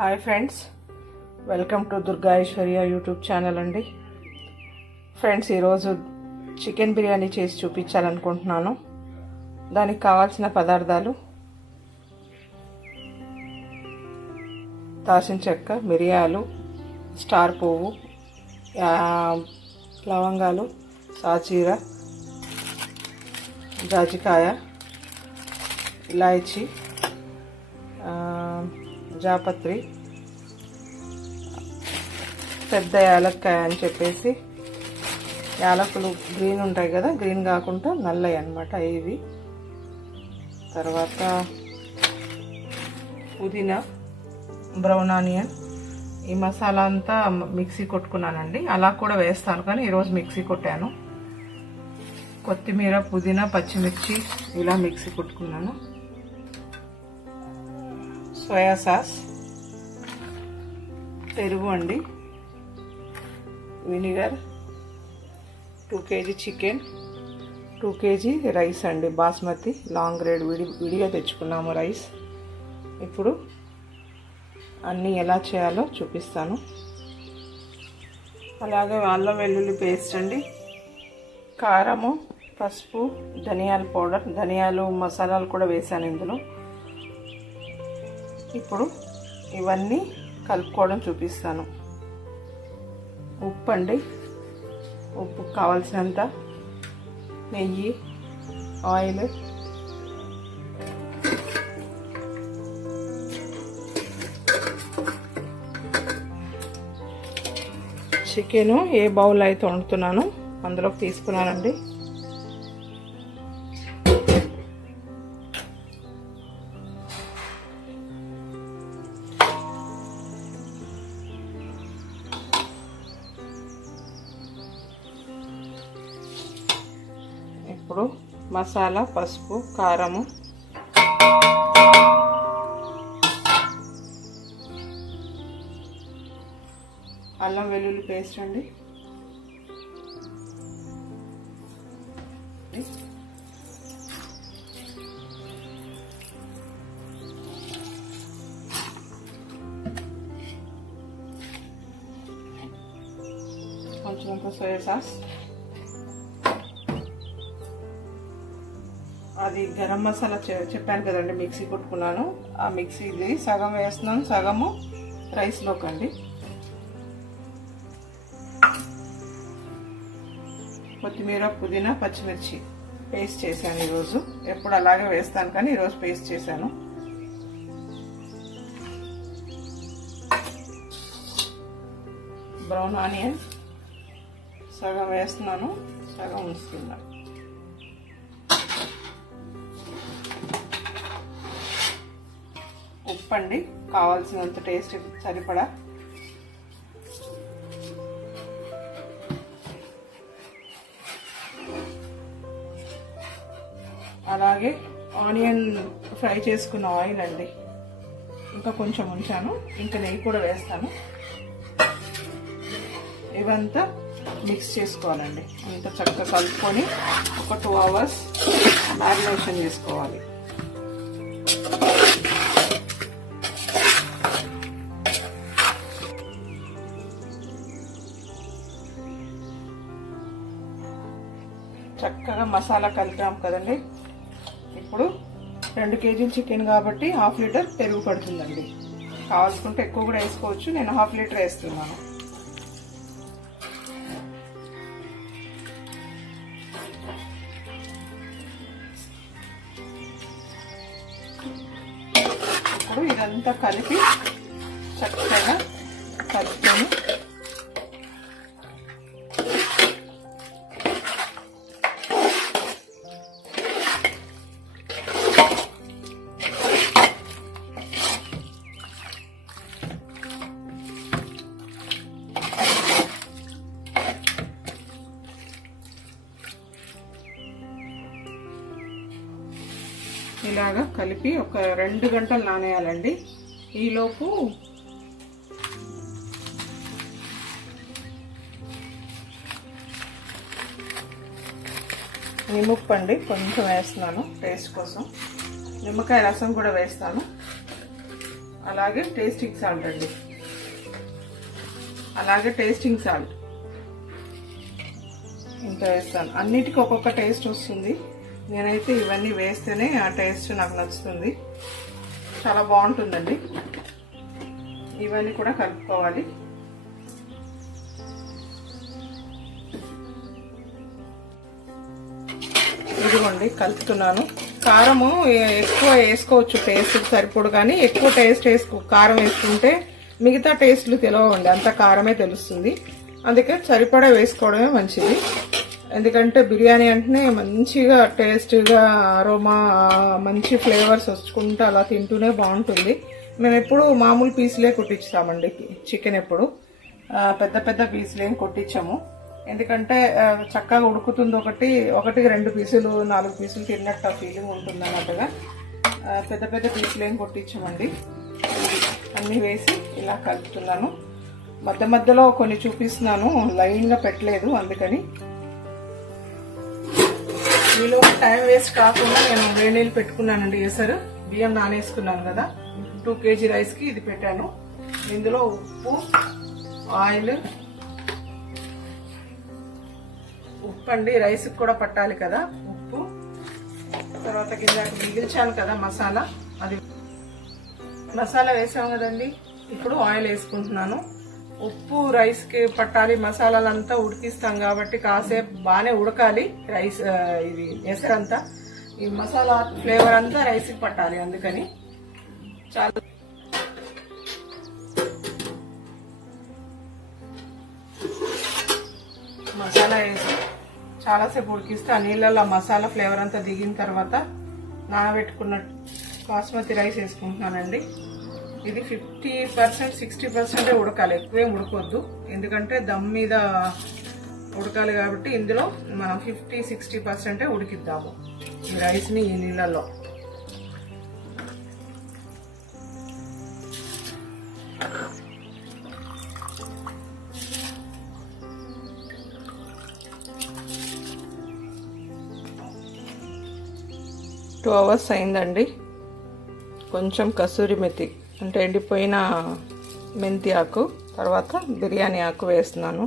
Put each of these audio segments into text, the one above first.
Hi friends, welcome to Durga Aishwarya YouTube channel అండి. Friends, ఈరోజు chicken biryani చేసి చూపించాలనుకుంటున్నాను. దానికి కావాల్సిన పదార్థాలు: దాల్చిన చెక్క, మిరియాలు, స్టార్ పువ్వు, లవంగాలు, సాజీర, జాజికాయ, ఇలాయచీ, జాపత్రి, పెద్ద యాలక్కాయ అని చెప్పేసి, యాలకులు గ్రీన్ ఉంటాయి కదా, గ్రీన్ కాకుండా నల్లవి అన్నమాట ఇవి. తర్వాత పుదీనా, బ్రౌన్ ఆనియన్. ఈ మసాలా అంతా మిక్సీ కొట్టుకున్నానండి. అలా కూడా వేస్తాను కానీ ఈరోజు మిక్సీ కొట్టాను. కొత్తిమీర, పుదీనా, పచ్చిమిర్చి ఇలా మిక్సీ కొట్టుకున్నాను. సోయా సాస్, పెరుగు అండి, vinegar, 2 kg chicken, 2 kg rice అండి, బాస్మతి లాంగ్ గ్రేడ్ విడిగా తెచ్చుకున్నాము రైస్. ఇప్పుడు అన్నీ ఎలా చేయాలో చూపిస్తాను. అలాగే అల్లం వెల్లుల్లి పేస్ట్ అండి, కారము, పసుపు, ధనియాల పౌడర్, ధనియాలు మసాలాలు కూడా వేసాను ఇందులో. ఇప్పుడు ఇవన్నీ కలుపుకోవడం చూపిస్తాను. ఉప్పు అండి, ఉప్పు కావాల్సినంత, నెయ్యి, ఆయిల్, చికెను ఏ బౌల్ అయితే వండుతున్నానో అందులోకి తీసుకున్నానండి. ఇప్పుడు మసాలా, పసుపు, కారము, అల్లం వెల్లుల్లి పేస్ట్ అండి, కొంచెం సోయా సాస్, అది గరం మసాలా చెప్పాను కదండి, మిక్సీ కొట్టుకున్నాను. ఆ మిక్సీది సగం వేస్తున్నాను, సగము రైస్లోకి అండి. కొత్తిమీర, పుదీనా, పచ్చిమిర్చి పేస్ట్ చేశాను ఈరోజు. ఎప్పుడు అలాగే వేస్తాను కానీ ఈరోజు పేస్ట్ చేశాను. బ్రౌన్ ఆనియన్ సగం వేస్తున్నాను, సగం ఉంచుతున్నాను. ఉప్పు అండి, కావాల్సినంత టేస్ట్ సరిపడా. అలాగే ఆనియన్ ఫ్రై చేసుకున్న ఆయిల్ అండి, ఇంకా కొంచెం ఉంచాను, ఇంకా నెయ్యి కూడా వేస్తాను. ఇవంతా మిక్స్ చేసుకోవాలండి. అంత చక్కగా కలుపుకొని ఒక 2 hours మ్యారినేషన్ చేసుకోవాలి. చక్కగా మసాలా కలిపాం కదండి. ఇప్పుడు 2 kg చికెన్ కాబట్టి 1/2 లీటర్ పెరుగు పడుతుందండి. కావాల్సుకుంటే ఎక్కువ కూడా వేసుకోవచ్చు, నేను 1/2 లీటర్ వేస్తున్నాను. ఇప్పుడు ఇదంతా కలిపి చక్కగా కలుపుకొని ఇలాగా కలిపి ఒక 2 గంటలు నానేయాలండి. ఈలోపు నిమ్మప్పు అండి కొంచెం వేస్తున్నాను టేస్ట్ కోసం. నిమ్మకాయ రసం కూడా వేస్తాను. అలాగే టేస్టింగ్ సాల్ట్ అండి, అలాగే టేస్టింగ్ సాల్ట్ ఇంకా వేస్తాను. అన్నిటికీ ఒక్కొక్క టేస్ట్ వస్తుంది. నేనైతే ఇవన్నీ వేస్తేనే ఆ టేస్ట్ నాకు నచ్చుతుంది, చాలా బాగుంటుందండి. ఇవన్నీ కూడా కలుపుకోవాలి. ఇదిగోండి కలుపుతున్నాను. కారము ఎక్కువ వేసుకోవచ్చు, టేస్ట్ సరిపోడు, కానీ ఎక్కువ కారం వేసుకుంటే మిగతా టేస్ట్లు తెలియవండి, అంత కారమే తెలుస్తుంది. అందుకే సరిపడా వేసుకోవడమే మంచిది. ఎందుకంటే బిర్యానీ అంటేనే మంచిగా టేస్ట్గా అరోమా మంచి ఫ్లేవర్స్ వచ్చుకుంటూ అలా తింటూనే బాగుంటుంది. మేము ఎప్పుడు మామూలు పీసులే కొట్టించామండి చికెన్, ఎప్పుడు పెద్ద పెద్ద పీసులు ఏం కొట్టించాము. ఎందుకంటే చక్కగా ఉడుకుతుంది, ఒకటికి 2 పీసులు 4 పీసులు తిన్నట్టు ఆ ఫీలింగ్ ఉంటుంది అన్నట్టుగా. పెద్ద పెద్ద పీసులు ఏం కొట్టించామండి. అన్నీ వేసి ఇలా కలుపుతున్నాను. మధ్య మధ్యలో కొన్ని చూపిస్తున్నాను, లైన్గా పెట్టలేదు, అందుకని. ఈలో టైం వేస్ట్ కాకుండా నేను వేడి నీళ్ళు పెట్టుకున్నానండి. ఎసరు బియ్యం నానేసుకున్నాను కదా, 2 kg రైస్కి ఇది పెట్టాను. ఇందులో ఉప్పు, ఆయిల్, ఉప్పు అండి, రైస్కి కూడా పట్టాలి కదా ఉప్పు. తర్వాత కింద మిగిల్చాను కదా మసాలా, అది మసాలా వేసాము కదండి. ఇప్పుడు ఆయిల్ వేసుకుంటున్నాను. ఉప్పు రైస్కి పట్టాలి, మసాలాలంతా ఉడికిస్తాం కాబట్టి కాసేపు బాగానే ఉడకాలి రైస్. ఇది ఎసరంతా ఈ మసాలా ఫ్లేవర్ అంతా రైస్కి పట్టాలి, అందుకని చాలా మసాలా వేసి చాలాసేపు ఉడికిస్తే ఆ నీళ్ళల్లో మసాలా ఫ్లేవర్ అంతా దిగిన తర్వాత నానబెట్టుకున్న బాస్మతి రైస్ వేసుకుంటున్నానండి. ఇది 50% 60% ఉడకాలి, ఎక్కువేం ఉడకొద్దు, ఎందుకంటే దమ్ మీద ఉడకాలి కాబట్టి. ఇందులో మనం 50-60% ఉడికిద్దాము ఈ రైస్ని ఈ నీళ్ళల్లో. టూ అవర్స్ అయిందండి. కొంచెం కసూరి మెతి అంటే ఎండిపోయిన మెంతి ఆకు, తర్వాత బిర్యానీ ఆకు వేస్తున్నాను.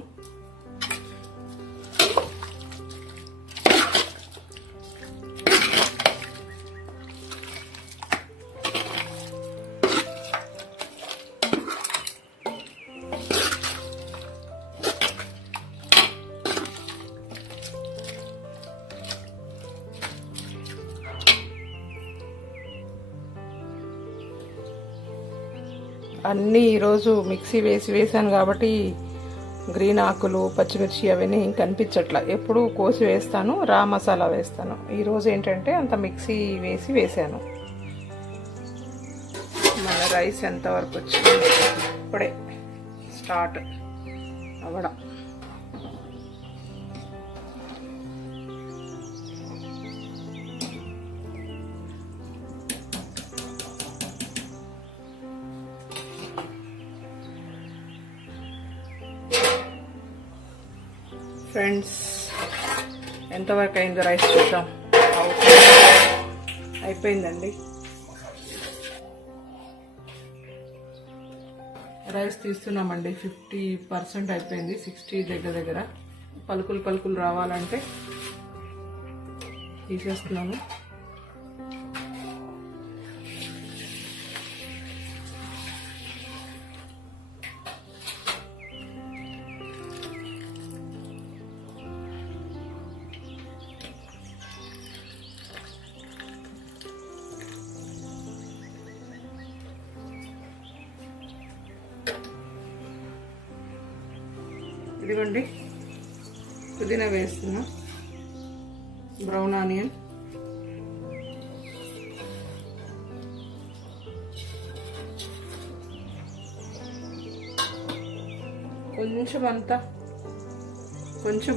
అన్నీ ఈరోజు మిక్సీ వేసాను కాబట్టి గ్రీన్ ఆకులు, పచ్చిమిర్చి అవన్నీ కనిపించట్లా. ఎప్పుడు కోసి వేస్తాను, రా మసాలా వేస్తాను. ఈరోజు ఏంటంటే అంత మిక్సీ వేసాను. మన రైస్ ఎంతవరకు వచ్చింది, ఇప్పుడే స్టార్ట్ అవ్వడం. ఫ్రెండ్స్ ఎంతవరకు అయిందో రైస్ చూద్దాం. అయిపోయిందండి రైస్, తీస్తున్నామండి. 50% అయిపోయింది, 60 దగ్గర. పలుకులు రావాలంటే తీసేస్తున్నాను. ఇదిగోండి పుదీనా వేస్తున్నా, బ్రౌన్ ఆనియన్, కొంచెం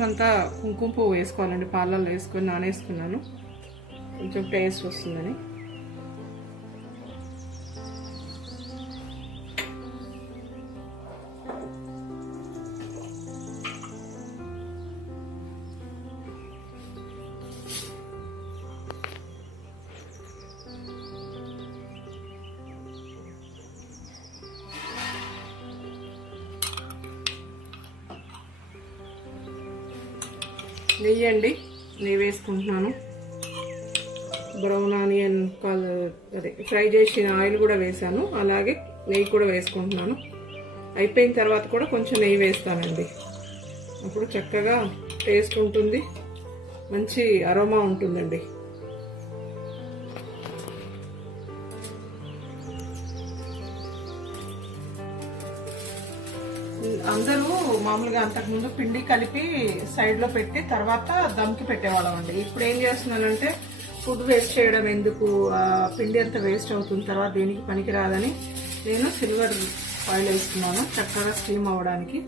అంతా కుంకుమ పువ్వు వేసుకోవాలండి. పాలల్లో వేసుకొని నానేసుకున్నాను, కొంచెం టేస్ట్ వస్తుందని. నెయ్యి అండి, నెయ్యి వేసుకుంటున్నాను. బ్రౌన్ ఆనియన్ అదే ఫ్రై చేసిన ఆయిల్ కూడా వేసాను, అలాగే నెయ్యి కూడా వేసుకుంటున్నాను. అయిపోయిన తర్వాత కూడా కొంచెం నెయ్యి వేస్తానండి. అప్పుడు చక్కగా టేస్ట్ ఉంటుంది, మంచి అరోమా ఉంటుందండి. అందరూ మామూలుగా అంతకుముందు పిండి కలిపి సైడ్లో పెట్టి తర్వాత దమ్కి పెట్టేవాళ్ళం అండి. ఇప్పుడు ఏం చేస్తున్నానంటే ఫుడ్ వేస్ట్ చేయడం ఎందుకు, పిండి అంతా వేస్ట్ అవుతుంది, తర్వాత దేనికి పనికి రాదని నేను సిల్వర్ ఆయిల్ వేస్తున్నాను. చక్కగా స్టీమ్ అవ్వడానికి,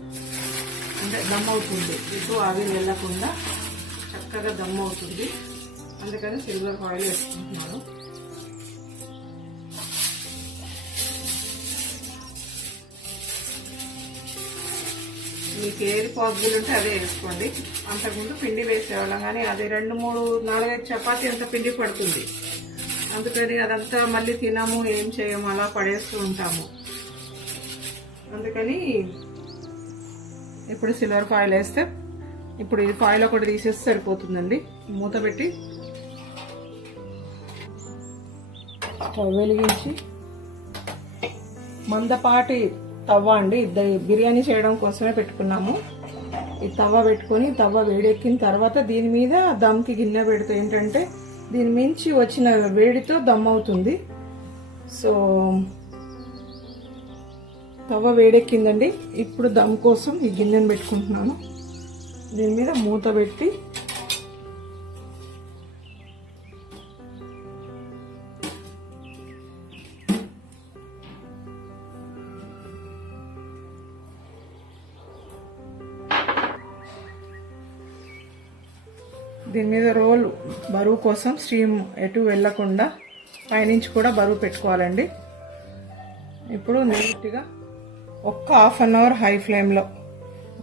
అంటే దమ్ అవుతుంది, ఇటు ఆవిరి వెళ్ళకుండా చక్కగా దమ్ అవుతుంది. అందుకని సిల్వర్ ఆయిల్ వేసుకుంటున్నాను. మీకు ఏది పాసిబుల్ ఉంటే అదే వేసుకోండి. అంతకుముందు పిండి వేసేవాళ్ళం, కానీ అది 2, 3, 4, 5 చపాతీ అంత పిండి పడుతుంది. అందుకని అదంతా మళ్ళీ తినము, ఏం చేయము, అలా పడేస్తూ ఉంటాము. అందుకని ఇప్పుడు సిల్వర్ ఫాయిల్ వేస్తే, ఇప్పుడు ఇది ఫాయిల్ ఒకటి తీసేస్తే సరిపోతుందండి. మూత పెట్టి స్టవ్ వెలిగించి మందపాటి తవ్వ అండి, బిర్యానీ చేయడం కోసమే పెట్టుకున్నాము. ఈ తవ్వ పెట్టుకొని, తవ్వ వేడెక్కిన తర్వాత దీని మీద దమ్కి గిన్నె పెడితే ఏంటంటే దీని మించి వచ్చిన వేడితో దమ్ అవుతుంది. సో తవ్వ వేడెక్కిందండి. ఇప్పుడు దమ్ కోసం ఈ గిన్నెను పెట్టుకుంటున్నాను. దీని మీద మూత పెట్టి దీని మీద రోల్ బరువు కోసం స్టీమ్ ఎటు వెళ్ళకుండా పైనుంచి కూడా బరువు పెట్టుకోవాలండి. ఇప్పుడు నీట్గా ఒక్క 1/2 అవర్ హై ఫ్లేమ్లో,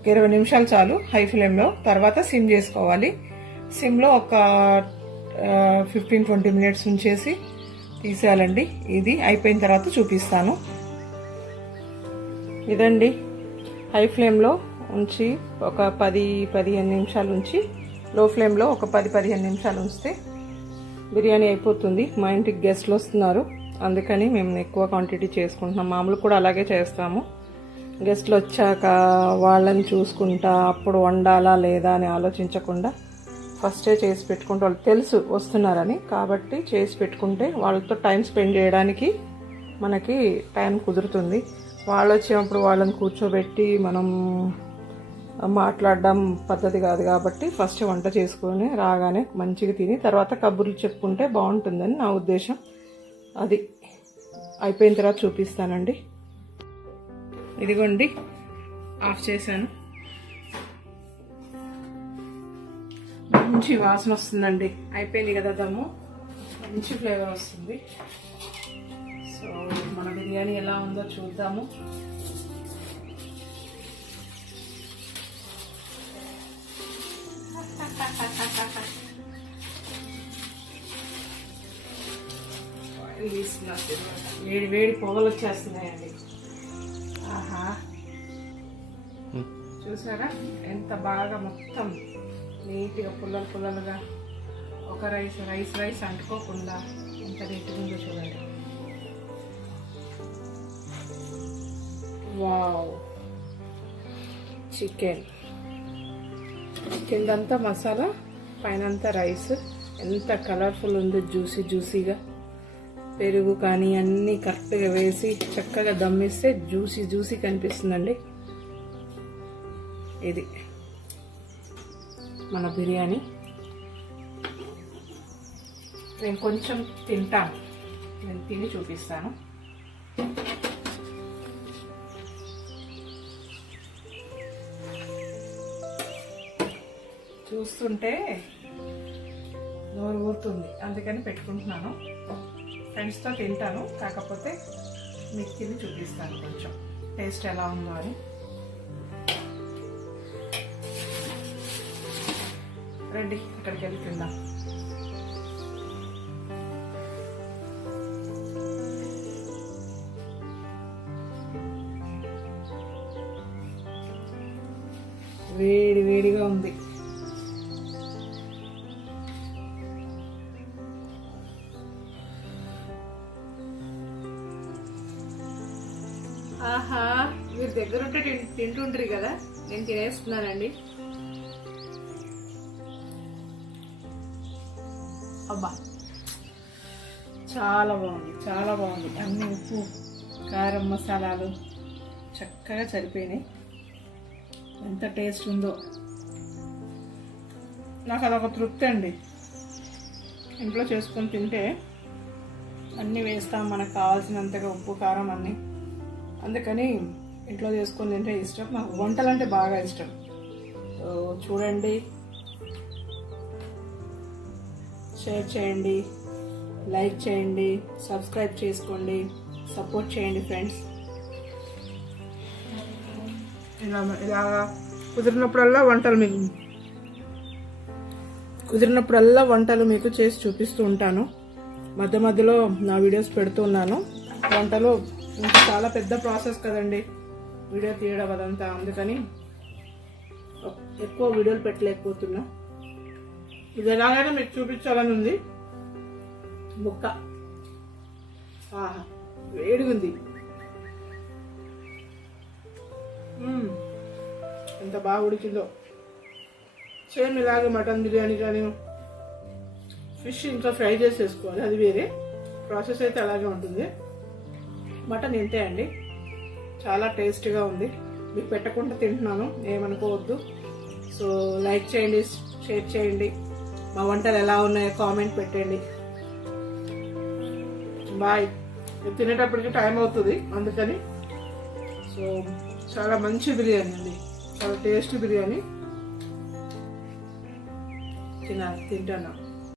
20 నిమిషాలు చాలు హై ఫ్లేమ్లో, తర్వాత సిమ్ చేసుకోవాలి. సిమ్లో ఒక 15-20 మినిట్స్ ఉంచేసి తీసేయాలండి. ఇది అయిపోయిన తర్వాత చూపిస్తాను. ఇదండి, హై ఫ్లేమ్లో ఉంచి ఒక 10-15 నిమిషాలు ఉంచి లో ఫ్లేమ్లో ఒక 10-15 నిమిషాలు ఉంచితే బిర్యానీ అయిపోతుంది. మా ఇంటికి గెస్ట్లు వస్తున్నారు, అందుకని మేము ఎక్కువ క్వాంటిటీ చేసుకుంటున్నాం. మామూలు కూడా అలాగే చేస్తాము. గెస్ట్లు వచ్చాక వాళ్ళని చూసుకుంటా అప్పుడు వండాలా లేదా అని ఆలోచించకుండా ఫస్టే చేసి పెట్టుకుంటే, వాళ్ళు తెలుసు వస్తున్నారని, కాబట్టి చేసి పెట్టుకుంటే వాళ్ళతో టైం స్పెండ్ చేయడానికి మనకి టైం కుదురుతుంది. వాళ్ళు వచ్చేటప్పుడు వాళ్ళని కూర్చోబెట్టి మనం మాట్లాడడం పద్ధతి కాదు. కాబట్టి ఫస్ట్ వంట చేసుకొని రాగానే మంచిగా తిని తర్వాత కబుర్లు చెప్పుకుంటే బాగుంటుందని నా ఉద్దేశం. అది అయిపోయిన తర్వాత చూపిస్తానండి. ఇదిగోండి, ఆఫ్ చేశాను. మంచి వాసన వస్తుందండి. అయిపోయింది కదా దమ్ము, మంచి ఫ్లేవర్ వస్తుంది. సో మన బిర్యానీ ఎలా ఉందో చూద్దాము. వేడి వేడి పొగలు వచ్చేస్తున్నాయండి. ఆహా, చూసారా ఎంత బాగా మొత్తం నీట్గా పుల్లలు పుల్లలుగా, ఒక రైస్ అంటుకోకుండా ఎంత నీట్గా ఉందో చూడండి. వావ్, చికెన్ కిందంతా మసాలా, పైనంతా రైస్, ఎంత కలర్ఫుల్ ఉందో, జ్యూసీగా. పెరుగు కానీ అన్నీ కరెక్ట్గా వేసి చక్కగా దమ్మిస్తే జ్యూసీ కనిపిస్తుందండి. ఇది మన బిర్యానీ. నేను కొంచెం తింటాను, నేను తిని చూపిస్తాను. చూస్తుంటే నోరు ఊరుతుంది, అందుకని పెట్టుకుంటున్నాను. ఫ్రెండ్స్తో తింటాను, కాకపోతే మీకు తిని చూపిస్తాను కొంచెం టేస్ట్ ఎలా ఉందో అని. రండి, అక్కడికి వెళ్ళి తిందాం. వేడిగా ఉంది. ఆహా, మీరు దగ్గర ఉంటే తింటుంటారు కదా, నేను తినేస్తున్నానండి. అబ్బా, చాలా బాగుంది, చాలా బాగుంది. అన్ని ఉప్పు కారం మసాలాలు చక్కగా సరిపోయినాయి. ఎంత టేస్ట్ ఉందో, నాకు అదొక తృప్తి అండి. ఇంట్లో చేసుకొని తింటే అన్నీ వేస్తాం మనకు కావాల్సినంతగా, ఉప్పు కారం అన్నీ. అందుకని ఇంట్లో చేసుకొని తింటే ఇష్టం. నాకు వంటలు అంటే బాగా ఇష్టం. సో చూడండి, షేర్ చేయండి, లైక్ చేయండి, సబ్స్క్రైబ్ చేసుకోండి, సపోర్ట్ చేయండి ఫ్రెండ్స్. ఇలా కుదిరినప్పుడల్లా వంటలు మీకు చేసి చూపిస్తూ ఉంటాను. మధ్య మధ్యలో నా వీడియోస్ పెడుతూ ఉన్నాను. వంటలు ఇంకా చాలా పెద్ద ప్రాసెస్ కదండి వీడియో తీయడం అదంతా, అందుకని ఎక్కువ వీడియోలు పెట్టలేకపోతున్నా. ఇది ఎలాగైనా మీకు చూపించాలని ఉంది. ముక్క వేడిగా ఉంది. ఎంత బాగా ఉడికిందో. సేమ్ ఇలాగే మటన్ బిర్యానీ కానీ ఫిష్ ఇంకా ఫ్రై చేసి వేసుకోవాలి, అది వేరే ప్రాసెస్. అయితే అలాగే ఉంటుంది. మటన్ ఇంతే అండి, చాలా టేస్టీగా ఉంది. మీకు పెట్టకుండా తింటున్నాను, ఏమనుకోవద్దు. సో లైక్ చేయండి, షేర్ చేయండి, మా వంటలు ఎలా ఉన్నాయో కామెంట్ పెట్టండి. బాయ్. తినేటప్పటికి టైం అవుతుంది, అందుకని. సో చాలా మంచి బిర్యానీ అండి, చాలా టేస్టీ బిర్యానీ. తింటాను.